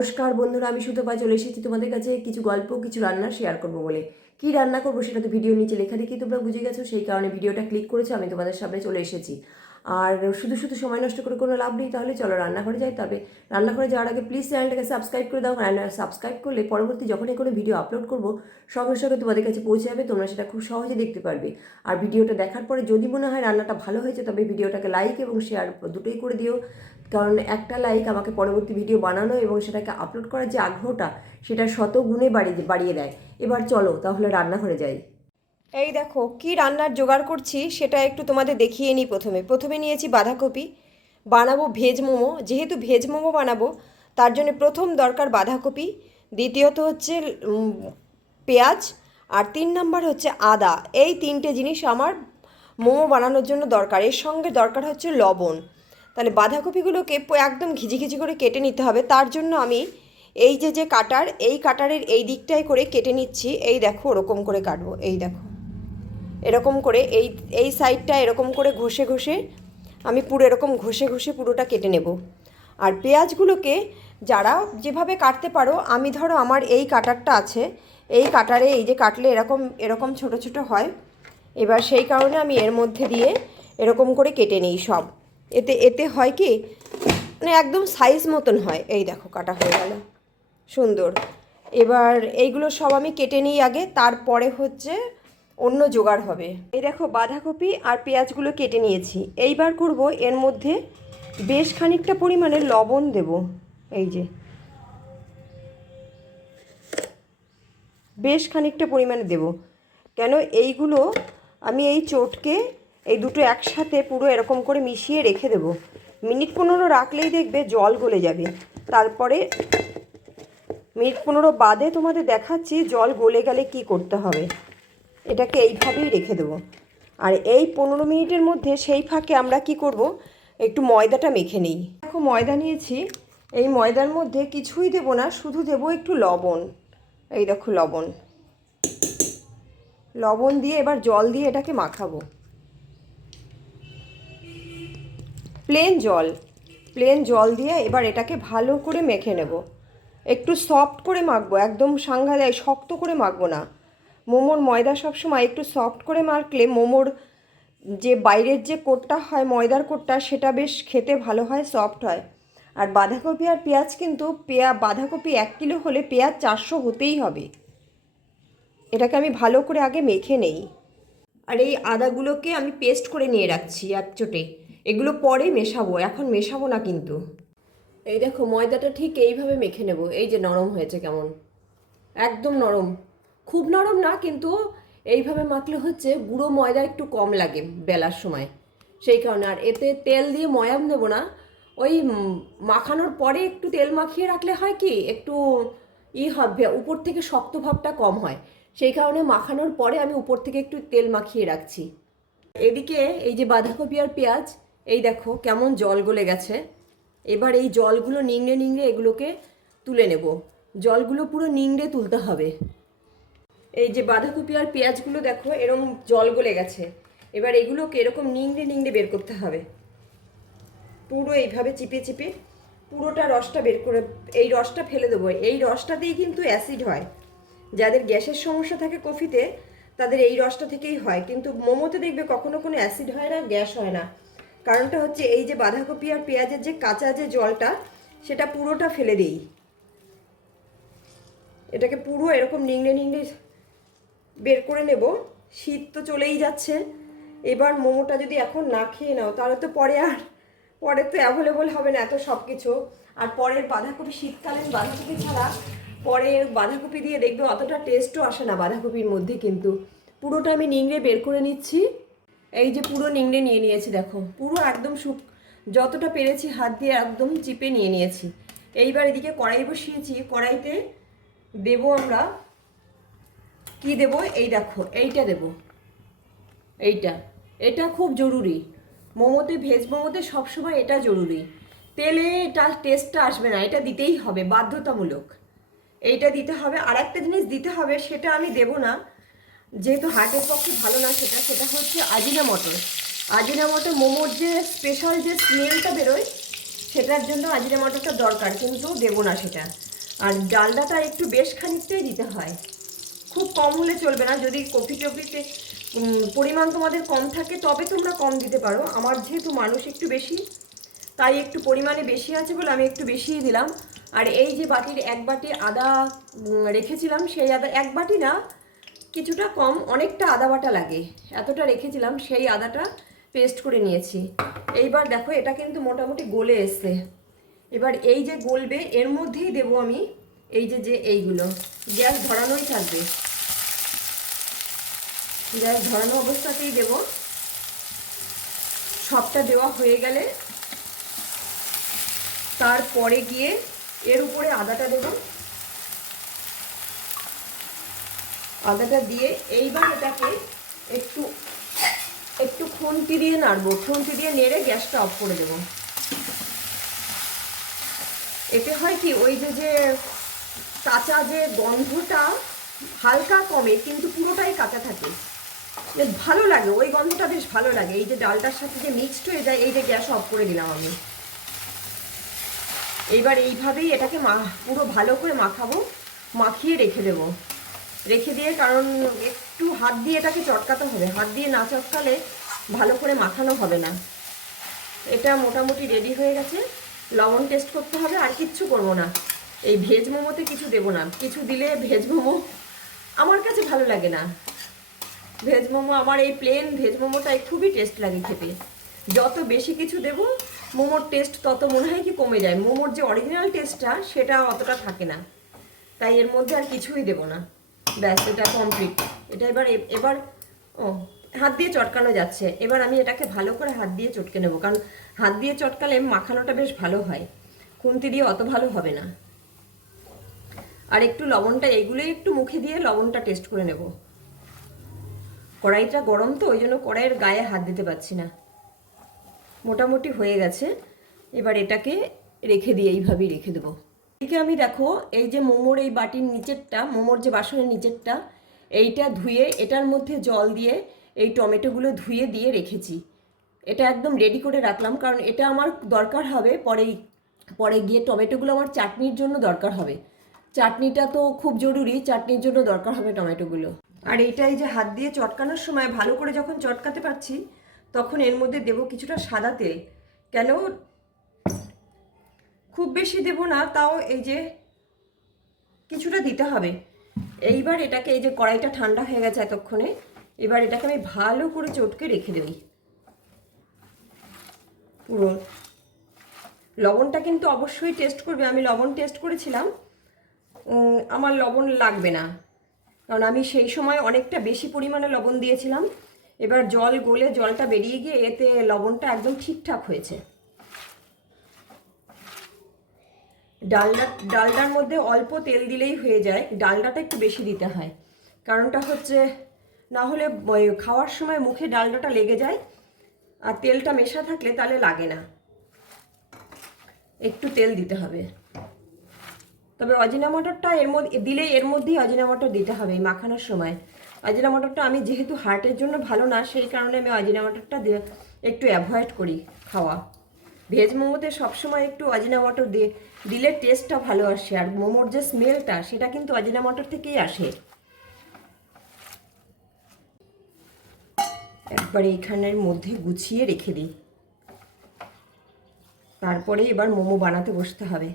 নমস্কার বন্ধুরা, আমি সুতপা চলে এসেছি তোমাদের কাছে কিছু গল্প, কিছু রান্না শেয়ার করব বলে। কি রান্না করব সেটা তো ভিডিও নিচে লেখা দেখি তোমরা বুঝে গেছো, সেই কারণে ভিডিওটা ক্লিক করেছ, আমি তোমাদের সামনে চলে এসেছি। আর শুধু শুধু সময় নষ্ট করে কোনো লাভ নেই, তাহলে চলো রান্নাঘরে যাই। তবে রান্নাঘরে যাওয়ার আগে প্লিজ চ্যানেলটাকে সাবস্ক্রাইব করে দাও কারণ সাবস্ক্রাইব করলে পরবর্তী যখনই কোনো ভিডিও আপলোড করব, সঙ্গে সঙ্গে তোমাদের কাছে পৌঁছে যাবে, তোমরা সেটা খুব সহজে দেখতে পারবে। আর ভিডিওটা দেখার পরে যদি মনে হয় রান্নাটা ভালো হয়েছে, তবে ভিডিওটাকে লাইক এবং শেয়ার দুটোই করে দিও। কারণ একটা লাইক আমাকে পরবর্তী ভিডিও বানানো এবং সেটাকে আপলোড করার যে আগ্রহটা, সেটা শত গুণে বাড়িয়ে বাড়িয়ে দেয়। এবার চলো তাহলে রান্নাঘরে যাই। এই দেখো, কি রান্নার জোগাড় করছি সেটা একটু তোমাদের দেখিয়ে নিই প্রথমে। প্রথমে নিয়েছি বাঁধাকপি, বানাবো ভেজ মোমো। যেহেতু ভেজ মোমো বানাবো, তার জন্য প্রথম দরকার বাঁধাকপি, দ্বিতীয়ত হচ্ছে পেঁয়াজ, আর তিন নাম্বার হচ্ছে আদা। এই তিনটে জিনিস আমার মোমো বানানোর জন্য দরকার। এর সঙ্গে দরকার হচ্ছে লবণ। তাহলে বাঁধাকপিগুলোকে একদম ঘিজি ঘিজি করে কেটে নিতে হবে। তার জন্য আমি এই যে যে কাটার, এই কাটারের এই দিকটায় করে কেটে নিচ্ছি। এই দেখো, ওরকম করে কাটবো। এই দেখো। এরকম করে এই এই সাইডটা এরকম করে ঘষে ঘষে আমি পুরো এরকম ঘষে ঘষে পুরোটা কেটে নেব। আর পেঁয়াজগুলোকে যারা যেভাবে কাটতে পারো, আমি ধরো আমার এই কাটারটা আছে, এই কাটারে এই যে কাটলে এরকম এরকম ছোট ছোট হয়, এবার সেই কারণে আমি এর মধ্যে দিয়ে এরকম করে কেটে নিই সব। এতে এতে হয় কি মানে একদম সাইজ মতন হয়। এই দেখো, কাটা হয়ে গেল। সুন্দর। এবার এইগুলো সব আমি কেটে নিই আগে, তারপরে হচ্ছে অন্য জোগাড় হবে। এই দেখো বাঁধাকপি আর পেঁয়াজগুলো কেটে নিয়েছি। এইবার করব এর মধ্যে বেশ খানিকটা পরিমাণে লবণ দেব। এই যে। বেশ খানিকটা পরিমাণে দেব। কেন এইগুলো আমি এই চটকে এই দুটো একসাথে পুরো এরকম করে মিশিয়ে রেখে দেব। মিনিট পনেরো রাখলেই দেখবে জল গলে যাবে। তারপরে মিনিট পনেরো বাদে তোমাদের দেখাচ্ছি জল গলে গেলে কি করতে হবে। এটাকে এইভাবেই রেখে দেবো। আর এই পনেরো মিনিটের মধ্যে সেই ফাঁকে আমরা কি করব? একটু ময়দাটা মেখে নিই। দেখো, ময়দা নিয়েছি। এই ময়দার মধ্যে কিছুই দেবো না, শুধু দেবো একটু লবণ। এই দেখো, লবণ। লবণ দিয়ে এবার জল দিয়ে এটাকে মাখাবো। প্লেন জল। প্লেন জল দিয়ে এবার এটাকে ভালো করে মেখে নেব। একটু সফট করে মাখবো, একদম সাংঘা শক্ত করে মাখবো না। মোমোর ময়দা সবসময় একটু সফট করে মাখলে মোমোর যে বাইরের যে কোটটা হয়, ময়দার কোটটা, সেটা বেশ খেতে ভালো হয় সফট হয়। আর বাঁধাকপি আর পেঁয়াজ কিন্তু পেঁয়া, বাঁধাকপি এক কিলো হলে পেঁয়াজ চারশো হতেই হবে। এটাকে আমি ভালো করে আগে মেখে নেই। আর এই আদাগুলোকে আমি পেস্ট করে নিয়ে রাখছি এক চোটে এগুলো পরে মেশাবো, এখন মেশাবো না কিন্তু। এই দেখো, ময়দাটা ঠিক এইভাবে মেখে নেব। এই যে নরম হয়েছে কেমন। একদম নরম। খুব নরম না, কিন্তু এইভাবে মাখলে হচ্ছে গুঁড়ো ময়দা একটু কম লাগে বেলার সময়। সেই কারণে আর এতে তেল দিয়ে ময়াম দেবো না। ওই মাখানোর পরে একটু তেল মাখিয়ে রাখলে হয় কি, একটু ই হবে, উপর থেকে শক্ত ভাবটা কম হয়। সেই কারণে মাখানোর পরে আমি উপর থেকে একটু তেল মাখিয়ে রাখছি। এদিকে এই যে বাঁধাকপি আর পেঁয়াজ, এই দেখো কেমন জল গলে গেছে। এবার এই জলগুলো নিংড়ে নিংড়ে এগুলোকে তুলে নেব। জলগুলো পুরো নিংড়ে তুলতে হবে। এই যে বাঁধাকপি আর পেঁয়াজগুলো দেখো এরকম জল গলে গেছে। এবার এগুলোকে এরকম নিংড়ে নিংড়ে বের করতে হবে। পুরো এইভাবে চিপে চিপে পুরোটা রসটা বের করে, এই রসটা ফেলে দেবো। এই রসটাতেই কিন্তু অ্যাসিড হয়। যাদের গ্যাসের সমস্যা থাকে কফিতে, তাদের এই রসটা থেকেই হয়। কিন্তু মোমোতে দেখবে কখনো কোনো অ্যাসিড হয় না, গ্যাস হয় না। কারণটা হচ্ছে এই যে বাঁধাকপি আর পেঁয়াজের যে কাঁচা যে জলটা, সেটা পুরোটা ফেলে দিই। এটাকে পুরো এরকম নিংড়ে নিংড়ে বের করে নেব। শীত তো চলেই যাচ্ছে। এবার মোমোটা যদি এখন না খেয়ে নাও, তাহলে তো পরে আর, পরে তো অ্যাভেলেবল হবে না এত সব কিছু আর পরের বাঁধাকপি শীতকালীন বাঁধাকপি ছাড়া পরে বাঁধাকপি দিয়ে দেখবে অতটা টেস্টও আসে না বাঁধাকপির মধ্যে কিন্তু। পুরোটা আমি নিংড়ে বের করে নিচ্ছি। এই যে পুরো নিংড়ে নিয়ে নিয়েছি দেখো। পুরো একদম শুক যতটা পেরেছি হাত দিয়ে একদম চিপে নিয়ে নিয়েছি। এইবার এদিকে কড়াই বসিয়েছি। কড়াইতে দেবো আমরা কি দেব? এই দেখো, এইটা দেব। এইটা। এটা খুব জরুরি। মোমোতে, ভেজ মোমোতে সবসময় এটা জরুরি। তেলে এটা টেস্টটা আসবে না, এটা দিতেই হবে, বাধ্যতামূলক। এইটা দিতে হবে। আর একটা জিনিস দিতে হবে, সেটা আমি দেব না। যেহেতু হার্টের পক্ষে ভালো না সেটা সেটা হচ্ছে আজিনা মটর। আজিনা মটর মোমোর যে স্পেশাল যে স্মেলটা বেরোয়, সেটার জন্য আজিনা মটরটা দরকার, কিন্তু দেবো না সেটা। আর ডালডাটা একটু বেশ খানিকটাই দিতে হয়। খুব কম হলে চলবে না। যদি কফি টফিতে পরিমাণ তোমাদের কম থাকে, তবে তোমরা কম দিতে পারো। আমার যেহেতু মানুষ একটু বেশি, তাই একটু পরিমাণে বেশি আছে বলে আমি একটু বেশিই দিলাম। আর এই যে বাটির এক বাটি আদা রেখেছিলাম, সেই আদা, এক বাটি না, কিছুটা কম, অনেকটা আদা বাটা লাগে। এতটা রেখেছিলাম, সেই আদাটা পেস্ট করে নিয়েছি। এইবার দেখো, এটা কিন্তু মোটামুটি গলে এসছে। এবার এই যে গলবে, এর মধ্যেই দেবো আমি এই যে যে এইগুলো। গ্যাস ধরানোই থাকবে। গ্যাস ধরানো অবস্থাতেই দেব। সবটা দেওয়া হয়ে গেলে তারপরে গিয়ে এর উপরে আদাটা দেব। আদাটা দিয়ে এইবার এটাকে একটু একটু খুন্তি দিয়ে নাড়বো। খুন্তি দিয়ে নেড়ে গ্যাসটা অফ করে দেবো। এতে হয় কি, ওই যে যে কাঁচা যে গন্ধটা হালকা কমে, কিন্তু পুরোটাই কাঁচা থাকে। বেশ ভালো লাগে, ওই গন্ধটা বেশ ভালো লাগে। এই যে ডালটার সাথে যে মিক্সড হয়ে যায়, এই যে গ্যাস অফ করে দিলাম আমি। এইবার এইভাবেই এটাকে মা, পুরো ভালো করে মাখাবো, মাখিয়ে রেখে দেবো। রেখে দিয়ে কারণ একটু হাত দিয়ে এটাকে চটকাতে হবে। হাত দিয়ে না চটকালে ভালো করে মাখানো হবে না। এটা মোটামুটি রেডি হয়ে গেছে। লবণ টেস্ট করতে হবে, আর কিচ্ছু করব না। এই ভেজ মোমোতে কিছু দেবো না। কিছু দিলে ভেজ মোমো আমার কাছে ভালো লাগে না। ভেজ মোমো আমার এই প্লেন ভেজ মোমোটাই খুবই টেস্ট লাগে খেতে। যত বেশি কিছু দেব, মোমোর টেস্ট তত মনে হয় কি কমে যায়। মোমোর যে অরিজিনাল টেস্টটা সেটা অতটা থাকে না। তাই এর মধ্যে আর কিছুই দেবো না। ব্যাস, এটা কমপ্লিট এটা এবার এবার, ও, হাত দিয়ে চটকানো যাচ্ছে। এবার আমি এটাকে ভালো করে হাত দিয়ে চটকে নেব। কারণ হাত দিয়ে চটকালে মাখানোটা বেশ ভালো হয়। খুন্তি দিয়ে অত ভালো হবে না। আর একটু লবণটা এগুলোই একটু মুখে দিয়ে লবণটা টেস্ট করে নেব। কড়াইটা গরম তো ওই জন্য কড়াইয়ের গায়ে হাত দিতে পারছি না। মোটামুটি হয়ে গেছে। এবার এটাকে রেখে দিয়ে এইভাবেই রেখে দেবো। এদিকে আমি দেখো, এই যে মোমোর এই বাটির নিচেরটা, মোমোর যে বাসনের নিচেরটা, এইটা ধুয়ে, এটার মধ্যে জল দিয়ে এই টমেটোগুলো ধুয়ে দিয়ে রেখেছি। এটা একদম রেডি করে রাখলাম, কারণ এটা আমার দরকার হবে, পরে পরে গিয়ে টমেটোগুলো আমার চাটনির জন্য দরকার হবে। চাটনিটা তো খুব জরুরি, চাটনির জন্য দরকার হবে টমেটোগুলো। আর এইটাই যে হাত দিয়ে চটকানোর সময় ভালো করে যখন চটকাতে পারছি, তখন এর মধ্যে দেবো কিছুটা সাদা তেল। কেন? খুব বেশি দেব না, তাও এই যে কিছুটা দিতে হবে। এইবার এটাকে এই যে কড়াইটা ঠান্ডা হয়ে গেছে এতক্ষণে, এবার এটাকে আমি ভালো করে চটকে রেখে দেবই পুরো। লবণটা কিন্তু অবশ্যই টেস্ট করবে। আমি লবণ টেস্ট করেছিলাম। আমার লবণ লাগবে না। কারণ আমি সেই সময় অনেকটা বেশি পরিমাণে লবণ দিয়েছিলাম। এবার জল গলে জলটা বেরিয়ে গিয়ে এতে লবণটা একদম ঠিকঠাক হয়েছে। ডালডা, ডালডার মধ্যে অল্প তেল দিলেই হয়ে যায়, ডালডাটা একটু বেশি দিতে হয়। কারণটা হচ্ছে, না হলে খাওয়ার সময় মুখে ডালডাটা লেগে যায়, আর তেলটা মেশা থাকলে তাহলে লাগে না। একটু তেল দিতে হবে। তবে অজিনা মটরটা এর মধ্যে, দিলে এর মধ্যেই অজিনা মটর দিতে হবে মাখানোর সময়। অজিনা মটরটা আমি যেহেতু হার্টের জন্য ভালো না, সেই কারণে আমি অজিনা মটরটা একটু অ্যাভয়েড করি খাওয়া। ভেজ মোমোতে সবসময় একটু অজিনা মটর দিয়ে দিলে টেস্টটা ভালো আসে আর মোমোর যে স্মেলটা সেটা কিন্তু অজিনা মটর থেকেই আসে। একবার এইখানের মধ্যে গুছিয়ে রেখে দিই। তারপরে এবার মোমো বানাতে বসতে হবে।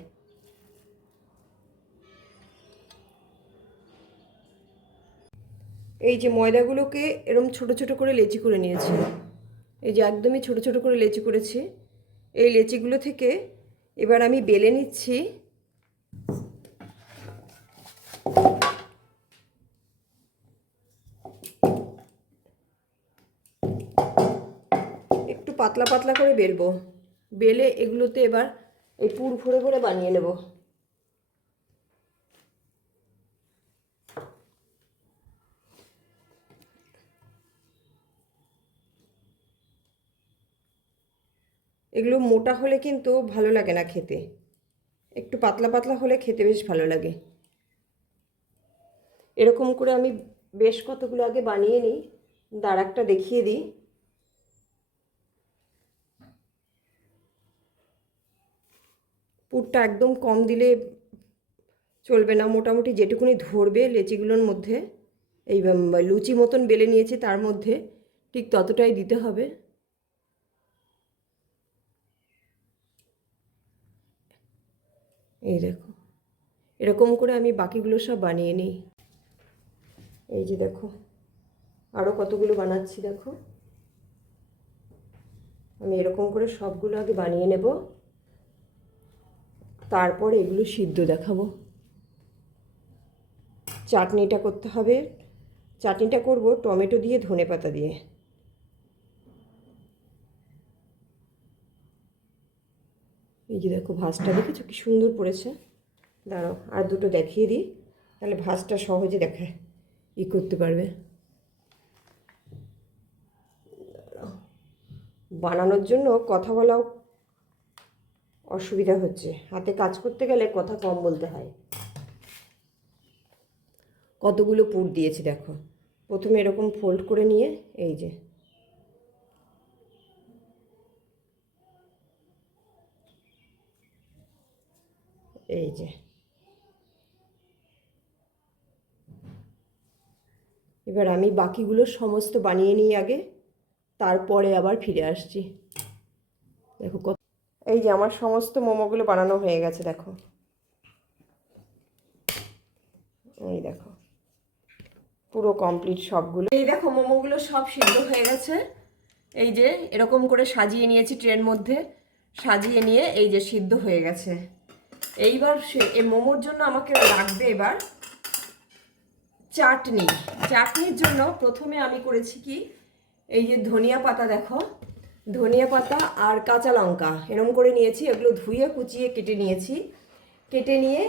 এই যে ময়দাগুলোকে এরম ছোট ছোট করে লেচি করে নিয়েছি। এই যে একদমই ছোট ছোট করে লেচি করেছি। এই লেচিগুলো থেকে এবার আমি বেলে নিচ্ছি। একটু পাতলা পাতলা করে বেলবো। বেলে এগুলোতে এবার এই পুর ভরে ভরে বানিয়ে নেব। এগুলো মোটা হলে কিন্তু ভালো লাগে না খেতে। একটু পাতলা পাতলা হলে খেতে বেশ ভালো লাগে। এরকম করে আমি বেশ কতগুলো আগে বানিয়ে নিই দাঁড়াকটা দেখিয়ে দিই। পুরটা একদম কম দিলে চলবে না, মোটামুটি যেটুকুনি ধরবে লেচিগুলোর মধ্যে, এই লুচি মতন বেলে নিয়েছি তার মধ্যে, ঠিক ততটাই দিতে হবে। এই দেখো। এরকম করে আমি বাকিগুলো সব বানিয়ে নিই। এই যে দেখো আরও কতগুলো বানাচ্ছি দেখো। আমি এরকম করে সবগুলো আগে বানিয়ে নেব। তারপর এগুলো সিদ্ধ দেখাবো। চাটনিটা করতে হবে। চাটনিটা করব টমেটো দিয়ে ধনে পাতা দিয়ে। এই যে দেখো ভাঁজটা দেখেছ কি সুন্দর পড়েছে? দাঁড়াও, আর দুটো দেখিয়ে দিই, তাহলে ভাজটা সহজে দেখায় ই করতে পারবে। বানানোর জন্য কথা বলাও অসুবিধা হচ্ছে। হাতে কাজ করতে গেলে কথা কম বলতে হয়। কতগুলো পুর দিয়েছি দেখো। প্রথমে এরকম ফোল্ড করে নিয়ে, এই যে এই যে। এবার আমি বাকিগুলো সমস্ত বানিয়ে নিই আগে, তারপরে আবার ফিরে আসছি। দেখো কত এই যে আমার সমস্ত মোমোগুলো বানানো হয়ে গেছে, দেখো। এই দেখো। পুরো কমপ্লিট সবগুলো। এই দেখো, মোমোগুলো সব সিদ্ধ হয়ে গেছে। এই যে এরকম করে সাজিয়ে নিয়েছি ট্রেন মধ্যে। সাজিয়ে নিয়ে এই যে সিদ্ধ হয়ে গেছে। এইবার সে, এই মোমোর জন্য আমাকে লাগবে এবার চাটনি। চাটনির জন্য প্রথমে আমি করেছি কি, এই যে ধনিয়া পাতা দেখো, ধনিয়া পাতা আর কাঁচা লঙ্কা। এরকম করে নিয়েছি, এগুলো ধুয়ে, কুচিয়ে কেটে নিয়েছি। কেটে নিয়ে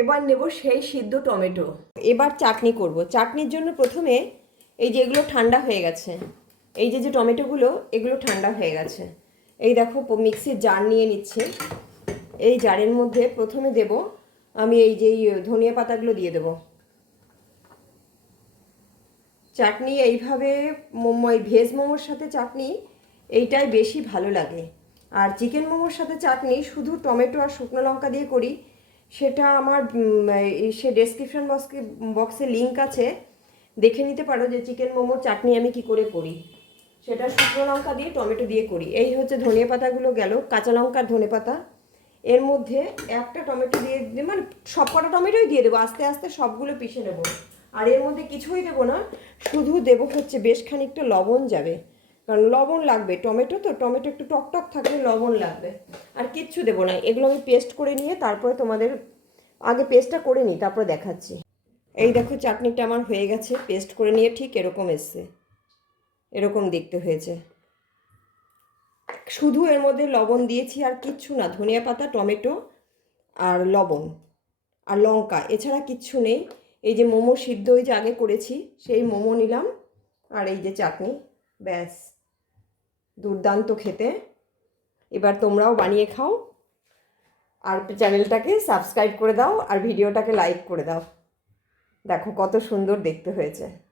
এবার নেব সেই সিদ্ধ টমেটো। এবার চাটনি করব। চাটনির জন্য প্রথমে এই যে এগুলো ঠান্ডা হয়ে গেছে, এই যে যে টমেটোগুলো, এগুলো ঠান্ডা হয়ে গেছে। এই দেখো মিক্সির জার নিয়ে নিচ্ছে। এই জারের মধ্যে প্রথমে দেব আমি এই যে ধনিয়া পাতাগুলো দিয়ে দেবো। চাটনি এইভাবে মোমো ভেজ মোমোর সাথে চাটনি এইটাই বেশি ভালো লাগে। আর চিকেন মোমোর সাথে চাটনি শুধু টমেটো আর শুকনো লঙ্কা দিয়ে করি, সেটা আমার সে ডেসক্রিপশন বক্সে বক্সে লিঙ্ক আছে। দেখে নিতে পারো যে চিকেন মোমোর চাটনি আমি কি করে করি। সেটা শুকনো লঙ্কা দিয়ে, টমেটো দিয়ে করি। এই হচ্ছে ধনে পাতাগুলো গেল। কাঁচা লঙ্কার ধনে পাতা। এর মধ্যে একটা টমেটো দিয়ে মানে সব কটা টমেটোই দিয়ে দেবো, আস্তে আস্তে সবগুলো পিষে নেব। আর এর মধ্যে কিছুই দেবো না, শুধু দেবো হচ্ছে বেশ খানিকটা লবণ যাবে। কারণ লবণ লাগবে, টমেটো তো, টমেটো একটু টক টক থাকলে লবণ লাগবে। আর কিচ্ছু দেবো না, এগুলো আমি পেস্ট করে নিয়ে তারপরে তোমাদের আগে পেস্টটা করে নিই, তারপরে দেখাচ্ছি। এই দেখো চাটনিটা আমার হয়ে গেছে, পেস্ট করে নিয়ে ঠিক এরকম এসছে, এরকম দেখতে হয়েছে। শুধু এর মধ্যে লবণ দিয়েছি আর কিচ্ছু না, ধনিয়া পাতা, টমেটো আর লবণ আর লঙ্কা, এছাড়া কিচ্ছু নেই। এই যে মোমো সিদ্ধ ওই যে আগে করেছি, সেই মোমো নিলাম আর এই যে চাটনি, ব্যাস। দুর্দান্ত খেতে। এবার তোমরাও বানিয়ে খাও আর চ্যানেলটাকে সাবস্ক্রাইব করে দাও আর ভিডিওটাকে লাইক করে দাও। দেখো কত সুন্দর দেখতে হয়েছে।